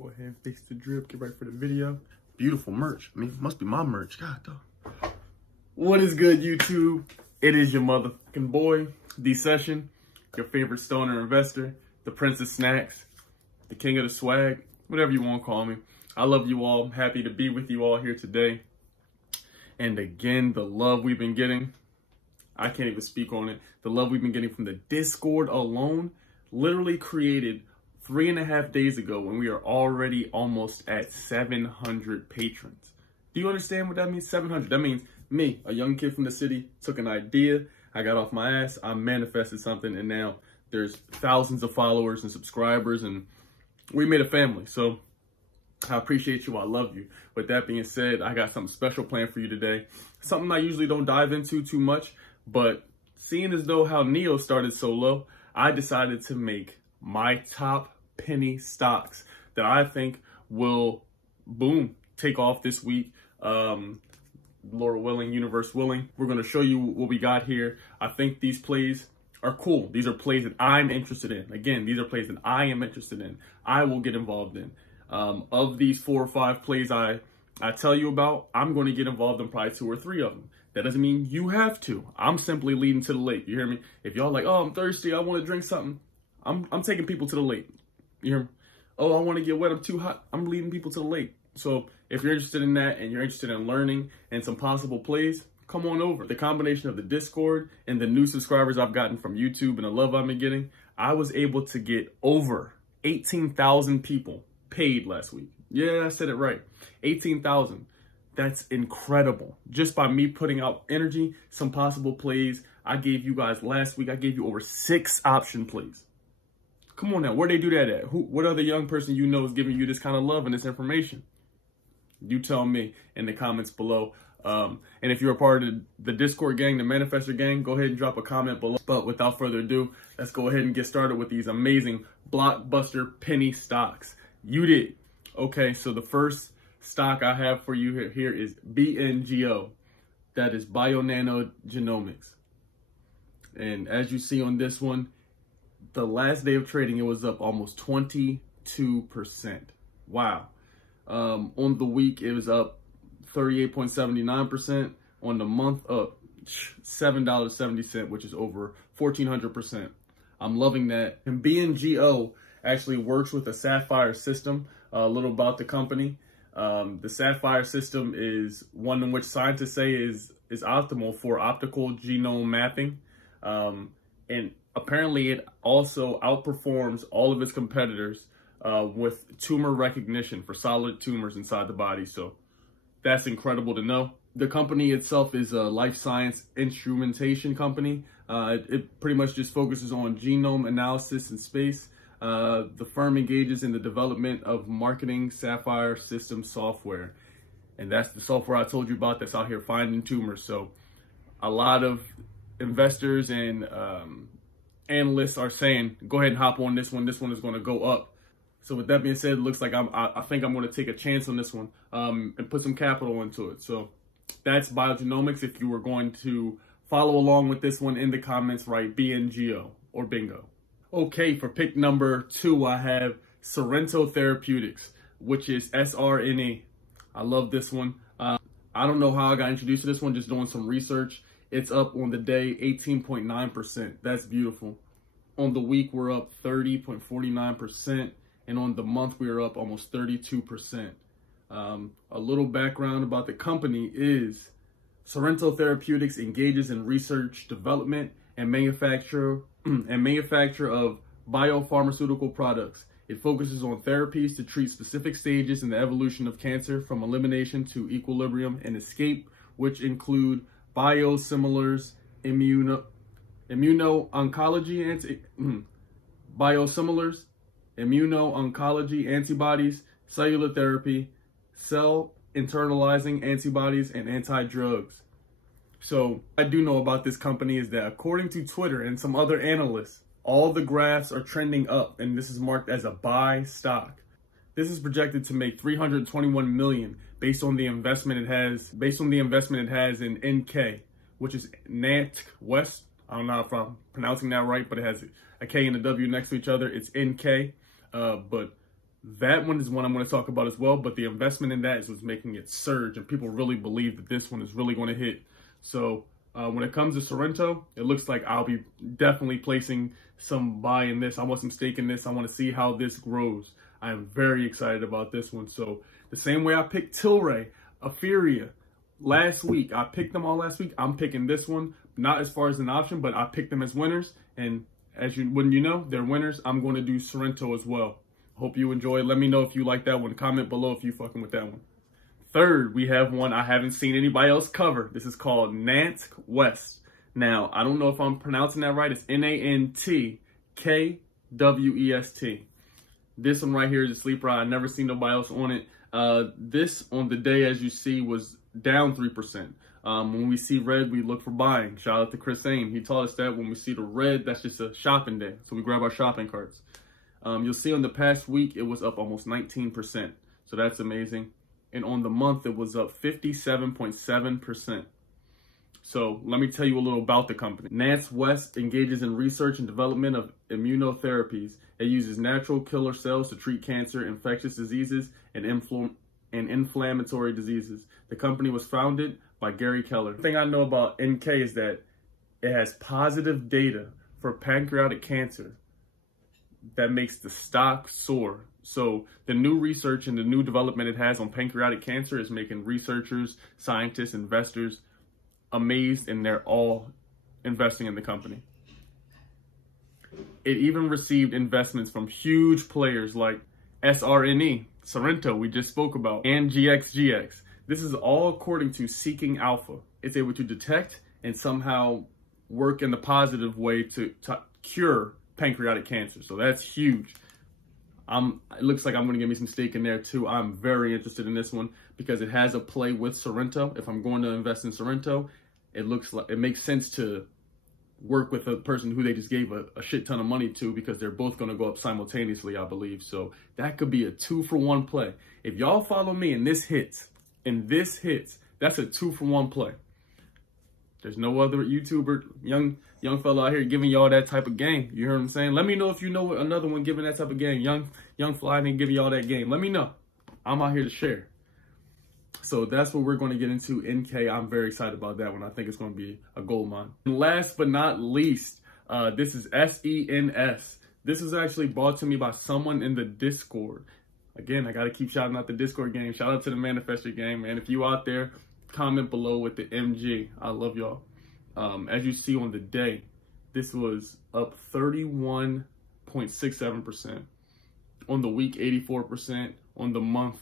Go ahead and fix the drip, get ready for the video. Beautiful merch. I mean, it must be my merch. God, though. What is good, YouTube? It is your motherfucking boy, 𝙎𝙚𝙨, your favorite stoner investor, the Prince of Snacks, the King of the Swag, whatever you want to call me. I love you all. I'm happy to be with you all here today. And again, the love we've been getting, I can't even speak on it. The love we've been getting from the Discord alone, literally created 3.5 days ago, when we are already almost at 700 patrons. Do you understand what that means? 700. That means me, a young kid from the city, took an idea, I got off my ass, I manifested something, and now there's thousands of followers and subscribers, and we made a family. So I appreciate you. I love you. With that being said, I got something special planned for you today. Something I usually don't dive into too much, but seeing as though how Neo started so low, I decided to make my top penny stocks that I think will, boom, take off this week. Lord willing, universe willing. We're going to show you what we got here. I think these plays are cool. These are plays that I'm interested in. Again, these are plays that I am interested in. I will get involved in. Of these 4 or 5 plays I tell you about, I'm going to get involved in probably 2 or 3 of them. That doesn't mean you have to. I'm simply leading to the lake. You hear me? If y'all like, oh, I'm thirsty, I want to drink something, I'm taking people to the lake. You hear me? Oh, I want to get wet, I'm too hot, I'm leading people to the lake. So if you're interested in that and you're interested in learning and some possible plays, come on over. The combination of the Discord and the new subscribers I've gotten from YouTube and the love I've been getting, I was able to get over 18,000 people paid last week. Yeah, I said it right. 18,000. That's incredible. Just by me putting out energy, some possible plays. I gave you guys last week, I gave you over 6 option plays. Come on now, where they do that at? What other young person you know is giving you this kind of love and this information? You tell me in the comments below. And if you're a part of the Discord gang, the Manifestor gang, go ahead and drop a comment below. But without further ado, let's go ahead and get started with these amazing blockbuster penny stocks. You did. Okay, so the first stock I have for you here is BNGO. That is Bionano Genomics. And as you see on this one, the last day of trading, it was up almost 22%. Wow. On the week, it was up 38.79%. On the month, up $7.70, which is over 1,400%. I'm loving that. And BNGO actually works with a Sapphire system. A little about the company. The Sapphire system is one in which scientists say is optimal for optical genome mapping. And apparently it also outperforms all of its competitors with tumor recognition for solid tumors inside the body. So that's incredible to know. The company itself is a life science instrumentation company. It pretty much just focuses on genome analysis in space. The firm engages in the development of marketing Sapphire system software. And that's the software I told you about that's out here finding tumors. So a lot of investors and analysts are saying, go ahead and hop on this one. This one is going to go up. So with that being said, it looks like I think I'm going to take a chance on this one and put some capital into it. So that's Biogenomics. If you were going to follow along with this one in the comments, write BNGO or bingo. Okay, for pick number 2, I have Sorrento Therapeutics, which is SRNE. I love this one. I don't know how I got introduced to this one, just doing some research. It's up on the day 18.9%. That's beautiful. On the week, we're up 30.49%. And on the month, we are up almost 32%. A little background about the company is Sorrento Therapeutics engages in research, development, and manufacture of biopharmaceutical products. It focuses on therapies to treat specific stages in the evolution of cancer, from elimination to equilibrium and escape, which include biosimilars, immuno-oncology antibodies, cellular therapy, cell internalizing antibodies, and anti-drugs. So I do know about this company is that according to Twitter and some other analysts, all the graphs are trending up, and this is marked as a buy stock. This is projected to make $321 million based on the investment it has in NK, which is Nant West. I don't know if I'm pronouncing that right, but it has a K and a W next to each other. It's NK. But That one is one I'm going to talk about as well, but the investment in that is what's making it surge, and people really believe that this one is really going to hit. So when it comes to Sorrento, it looks like I'll be definitely placing some buy in this. I want some stake in this. I want to see how this grows. I am very excited about this one. So the same way I picked Tilray, Euphoria last week, I picked them all last week. I'm picking this one, not as far as an option, but I picked them as winners. And as you wouldn't you know, they're winners. I'm going to do Sorrento as well. Hope you enjoy. Let me know if you like that one. Comment below if you fucking with that one. Third, we have one I haven't seen anybody else cover. This is called Nantk West. Now, I don't know if I'm pronouncing that right. It's Nantkwest. This one right here is a sleeper. I've never seen nobody else on it. This on the day, as you see, was down 3%. When we see red, we look for buying. Shout out to Chris Aim. He taught us that when we see the red, that's just a shopping day. So we grab our shopping carts. You'll see on the past week, it was up almost 19%. So that's amazing. And on the month, it was up 57.7%. So let me tell you a little about the company. Nantk West engages in research and development of immunotherapies. It uses natural killer cells to treat cancer, infectious diseases, and inflammatory diseases. The company was founded by Gary Keller. The thing I know about NK is that it has positive data for pancreatic cancer that makes the stock soar. So the new research and the new development it has on pancreatic cancer is making researchers, scientists, investors amazed, and they're all investing in the company. It even received investments from huge players like SRNE, Sorrento, we just spoke about, and GXGX. This is all according to Seeking Alpha. It's able to detect and somehow work in the positive way to cure pancreatic cancer. So that's huge. It looks like I'm going to get me some stake in there too. I'm very interested in this one because it has a play with Sorrento. If I'm going to invest in Sorrento, it looks like it makes sense to work with a person who they just gave a shit ton of money to, because they're both going to go up simultaneously, I believe. So that could be a 2-for-1 play. If y'all follow me and this hits, that's a 2-for-1 play. There's no other YouTuber, young fella out here giving y'all that type of game. You heard what I'm saying? Let me know if you know another one giving that type of game. Young fly ain't giving y'all that game. Let me know. I'm out here to share. So that's what we're going to get into. NK, I'm very excited about that one. I think it's going to be a gold mine. And last but not least, this is SENS. This was actually brought to me by someone in the Discord. Again, I got to keep shouting out the Discord game. Shout out to the Manifestor game, man. If you out there, comment below with the MG. I love y'all. As you see on the day, this was up 31.67%. On the week, 84%. On the month,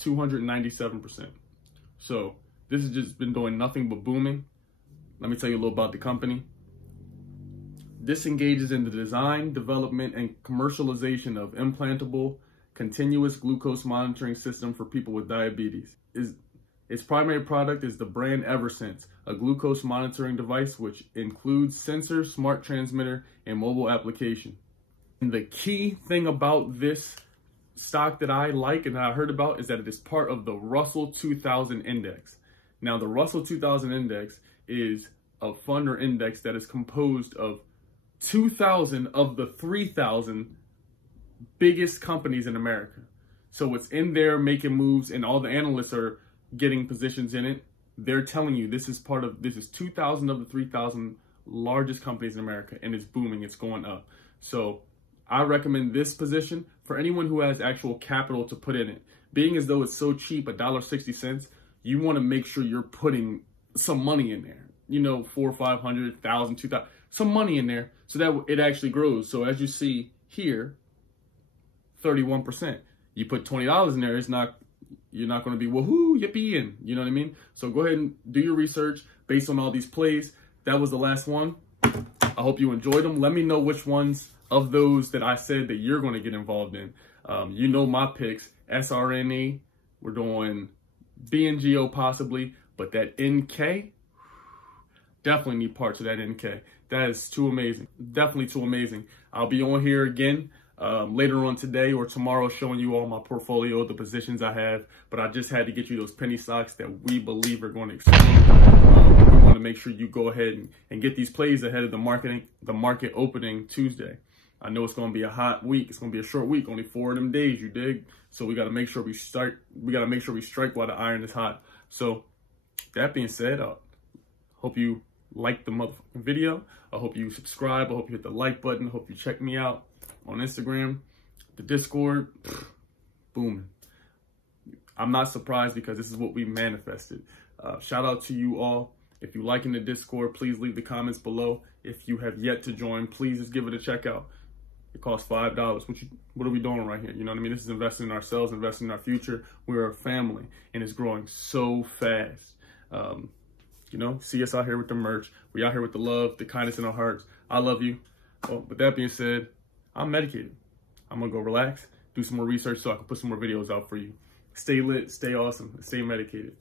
297%. So this has just been doing nothing but booming. Let me tell you a little about the company. This engages in the design, development, and commercialization of implantable continuous glucose monitoring system for people with diabetes. Its primary product is the brand Eversense, a glucose monitoring device which includes sensor, smart transmitter, and mobile application. And the key thing about this stock that I like and that I heard about is that it is part of the Russell 2000 index. Now, the Russell 2000 index is a fund or index that is composed of 2,000 of the 3,000 biggest companies in America. So it's in there making moves, and all the analysts are getting positions in it. They're telling you this is 2,000 of the 3,000 largest companies in America, and it's booming, it's going up. So I recommend this position for anyone who has actual capital to put in it. Being as though it's so cheap, $1.60, you want to make sure you're putting some money in there. You know, 400, 500, 1,000, 2,000, some money in there so that it actually grows. So as you see here, 31%. You put $20 in there, you're not going to be woohoo, yippee, and you know what I mean? So go ahead and do your research based on all these plays. That was the last one. I hope you enjoyed them. Let me know which ones of those that I said that you're going to get involved in. You know my picks, SRNE, we're doing BNGO possibly, but that NK, definitely need parts of that NK. That is too amazing. Definitely too amazing. I'll be on here again later on today or tomorrow showing you all my portfolio, the positions I have, but I just had to get you those penny stocks that we believe are going to explode. We want to make sure you go ahead and get these plays ahead of the market opening Tuesday. I know it's going to be a hot week. It's going to be a short week, only 4 of them days, you dig? So we got to make sure we strike while the iron is hot. So that being said, hope you like the motherfucking video. I hope you subscribe. I hope you hit the like button. I hope you check me out on Instagram, the Discord, booming. I'm not surprised because this is what we manifested. Shout out to you all. If you like in the Discord, please leave the comments below. If you have yet to join, please just give it a check out. It costs $5. What are we doing right here? You know what I mean? This is investing in ourselves, investing in our future. We're a family, and it's growing so fast. You know, see us out here with the merch. We out here with the love, the kindness in our hearts. I love you. Well, with that being said, I'm medicated. I'm going to go relax, do some more research so I can put some more videos out for you. Stay lit, stay awesome, and stay medicated.